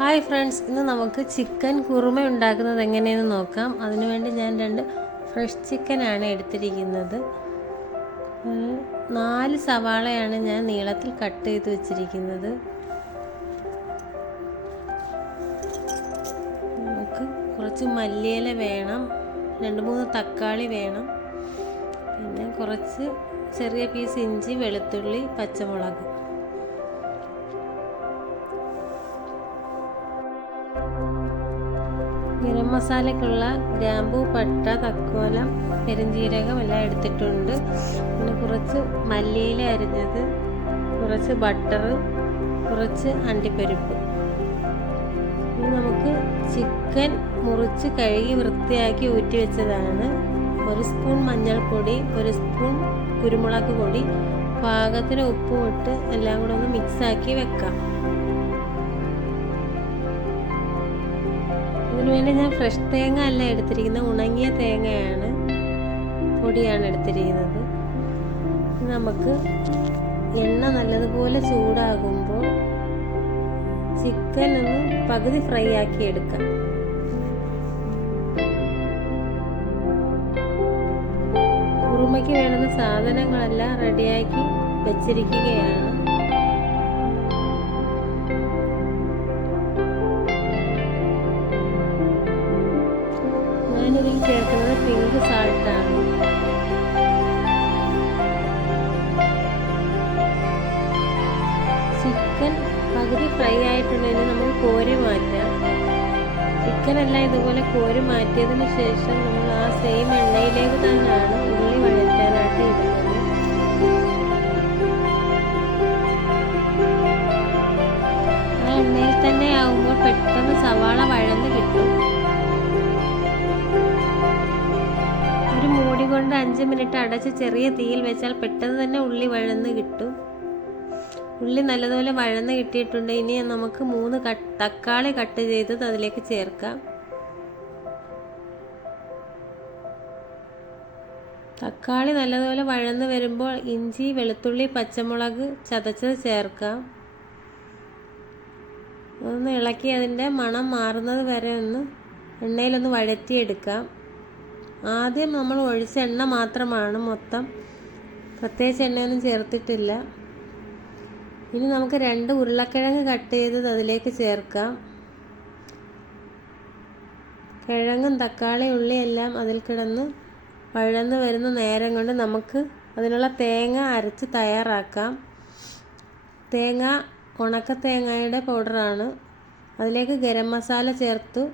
Hi friends, ഇന്ന് നമുക്ക് chicken kurma ഉണ്ടാക്കുന്നത് എങ്ങനെയെന്ന് നോക്കാം. അതിനുവേണ്ടി ഞാൻ 2 ഫ്രഷ് ചിക്കനാണ് എടുത്തിരിക്കുന്നത്. 4 സവാളയാണ് ഞാൻ നീളത്തിൽ കട്ട് ചെയ്ത് വെച്ചിരിക്കുന്നത്. നമുക്ക് കുറച്ച് മല്ലിയില വേണം, 2-3 തക്കാളി വേണം, പിന്നെ കുറച്ച് ചെറിയ പീസ് ഇഞ്ചി, വെളുത്തുള്ളി, പച്ചമുളക്. ഗരം മസാലയ്ക്കുള്ള ഗ്രാമ്പൂ, പട്ട, തക്കോലം, പെരുംജീരകം എല്ലാം എടുത്തിട്ടുണ്ട്. പിന്നെ കുറച്ച് മല്ലിയില അരിഞ്ഞത്, കുറച്ച് ബട്ടർ, കുറച്ച് അണ്ടിപ്പരിപ്പ്. ഇനി നമുക്ക് ചിക്കൻ മുറിച്ച് കഴുകി വൃത്തിയാക്കി ഊറ്റി വെച്ചതാണ്. 1 സ്പൂൺ മഞ്ഞൾപ്പൊടി, 1 സ്പൂൺ കുരുമുളക് പൊടി, പാകത്തിന് ഉപ്പും ഇട്ട് എല്ലാം കൂടെ ഒന്ന് മിക്സാക്കി വെക്കാം. ഇതിനുവേണ്ടി ഞാൻ ഫ്രഷ് തേങ്ങ അല്ല എടുത്തിരിക്കുന്നത്, ഉണങ്ങിയ തേങ്ങയാണ്, പൊടിയാണ് എടുത്തിരിക്കുന്നത്. നമുക്ക് എണ്ണ നല്ലതുപോലെ ചൂടാകുമ്പോൾ ചിക്കൻ ഒന്ന് പകുതി ഫ്രൈ ആക്കി എടുക്കാം. കുറുമയ്ക്ക് വേണ്ടുന്ന സാധനങ്ങളെല്ലാം റെഡിയാക്കി വെച്ചിരിക്കുകയാണ്. ഞാനിതിൽ ചേർക്കുന്നത് പിങ്ക് സാൾട്ടാണ്. ചിക്കൻ പകുതി ഫ്രൈ ആയിട്ടുണ്ടെങ്കിൽ നമുക്ക് കോരി മാറ്റാം. ചിക്കനെല്ലാം ഇതുപോലെ കോരി മാറ്റിയതിന് ശേഷം നമ്മൾ ആ സെയിം എണ്ണയിലേക്ക് തന്നെയാണ് ഉള്ളി വഴറ്റാനായിട്ട് ഇടുന്നത്. ആ എണ്ണയിൽ തന്നെ ആകുമ്പോൾ പെട്ടെന്ന് സവാള വഴന്ന് കിട്ടും. മൂടി കൊണ്ട് 5 മിനിറ്റ് അടച്ച് ചെറിയ തീയിൽ വെച്ചാൽ പെട്ടെന്ന് തന്നെ ഉള്ളി വഴന്ന് കിട്ടും. ഉള്ളി നല്ലതുപോലെ വഴന്ന് കിട്ടിയിട്ടുണ്ട്. ഇനി നമുക്ക് 3 തക്കാളി കട്ട് ചെയ്തത് അതിലേക്ക് ചേർക്കാം. തക്കാളി നല്ലതുപോലെ വഴന്ന് വരുമ്പോൾ ഇഞ്ചി, വെളുത്തുള്ളി, പച്ചമുളക് ചതച്ചത് ചേർക്കാം. ഒന്ന് ഇളക്കി അതിൻ്റെ മണം മാറുന്നത് വരെ ഒന്ന് എണ്ണയിലൊന്ന് വഴറ്റിയെടുക്കാം. ആദ്യം നമ്മൾ ഒഴിച്ച എണ്ണ മാത്രമാണ്, മൊത്തം പ്രത്യേകിച്ച് എണ്ണയൊന്നും ചേർത്തിട്ടില്ല. ഇനി നമുക്ക് 2 ഉരുളക്കിഴങ്ങ് കട്ട് ചെയ്തത് അതിലേക്ക് ചേർക്കാം. കിഴങ്ങും തക്കാളി, ഉള്ളി എല്ലാം അതിൽ കിടന്ന് വഴന്ന് വരുന്ന നേരം കൊണ്ട് നമുക്ക് അതിനുള്ള തേങ്ങ അരച്ച് തയ്യാറാക്കാം. തേങ്ങ ഉണക്ക തേങ്ങയുടെ പൗഡറാണ്. അതിലേക്ക് ഗരം മസാല ചേർത്തു.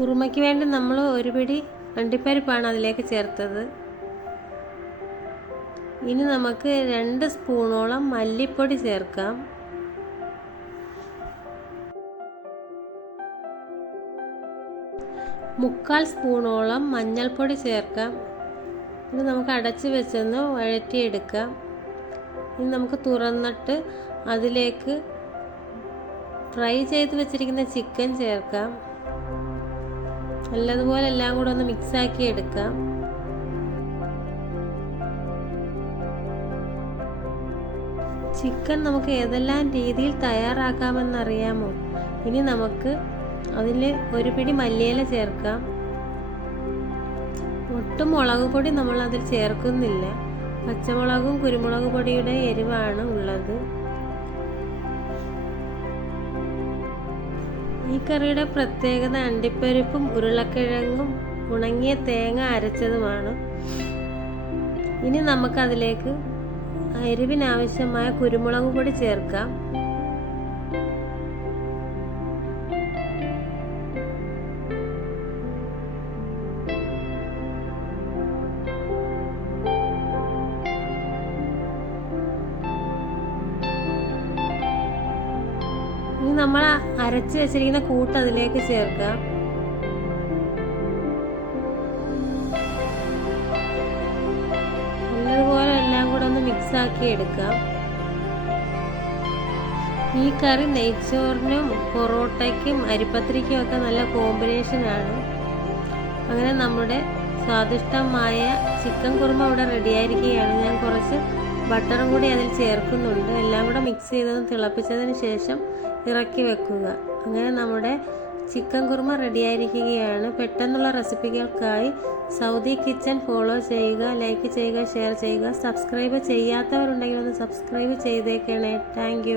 കുറുമയ്ക്ക് വേണ്ടി നമ്മൾ 1 പിടി അണ്ടിപ്പരിപ്പാണ് അതിലേക്ക് ചേർത്തത്. ഇനി നമുക്ക് 2 സ്പൂണോളം മല്ലിപ്പൊടി ചേർക്കാം. മുക്കാൽ സ്പൂണോളം മഞ്ഞൾപ്പൊടി ചേർക്കാം. ഇത് നമുക്ക് അടച്ച് വെച്ചൊന്ന് വഴറ്റിയെടുക്കാം. ഇനി നമുക്ക് തുറന്നിട്ട് അതിലേക്ക് ഫ്രൈ ചെയ്ത് വെച്ചിരിക്കുന്ന ചിക്കൻ ചേർക്കാം. നല്ലതുപോലെ എല്ലാം കൂടെ ഒന്ന് മിക്സാക്കി എടുക്കാം. ചിക്കൻ നമുക്ക് ഏതെല്ലാം രീതിയിൽ തയ്യാറാക്കാമെന്നറിയാമോ? ഇനി നമുക്ക് അതിൽ 1 പിടി മല്ലിയില ചേർക്കാം. ഒട്ടും മുളക് പൊടി നമ്മൾ അതിൽ ചേർക്കുന്നില്ല. പച്ചമുളകും കുരുമുളക് പൊടിയുടെ എരിവാണ് ഉള്ളത്. ഈ കറിയുടെ പ്രത്യേകത അണ്ടിപ്പരിപ്പും ഉരുളക്കിഴങ്ങും ഉണങ്ങിയ തേങ്ങ അരച്ചതുമാണ്. ഇനി നമുക്കതിലേക്ക് എരിവിനാവശ്യമായ കുരുമുളക് പൊടി ചേർക്കാം. ഇനി നമ്മൾ അരച്ച് വെച്ചിരിക്കുന്ന കൂട്ട് അതിലേക്ക് ചേർക്കാം. നല്ലതുപോലെ എല്ലാം കൂടെ ഒന്ന് മിക്സാക്കി എടുക്കാം. ഈ കറി നെയ്ച്ചോറിനും പൊറോട്ടയ്ക്കും അരിപ്പത്തിരിക്കും ഒക്കെ നല്ല കോമ്പിനേഷനാണ്. അങ്ങനെ നമ്മുടെ സ്വാദിഷ്ടമായ ചിക്കൻ കുറുമ ഇവിടെ റെഡിയായിരിക്കുകയാണ്. ഞാൻ കുറച്ച് ബട്ടറും കൂടി അതിൽ ചേർക്കുന്നുണ്ട്. എല്ലാം കൂടെ മിക്സ് ചെയ്തതും തിളപ്പിച്ചതിന് ശേഷം ഇറക്കി വെക്കുക. അങ്ങനെ നമ്മുടെ ചിക്കൻ കുറുമ റെഡിയായിരിക്കുകയാണ്. പെട്ടെന്നുള്ള റെസിപ്പികൾക്കായി സൗദി കിച്ചൺ ഫോളോ ചെയ്യുക, ലൈക്ക് ചെയ്യുക, ഷെയർ ചെയ്യുക. സബ്സ്ക്രൈബ് ചെയ്യാത്തവരുണ്ടെങ്കിൽ ഒന്ന് സബ്സ്ക്രൈബ് ചെയ്തേക്കണേ. താങ്ക്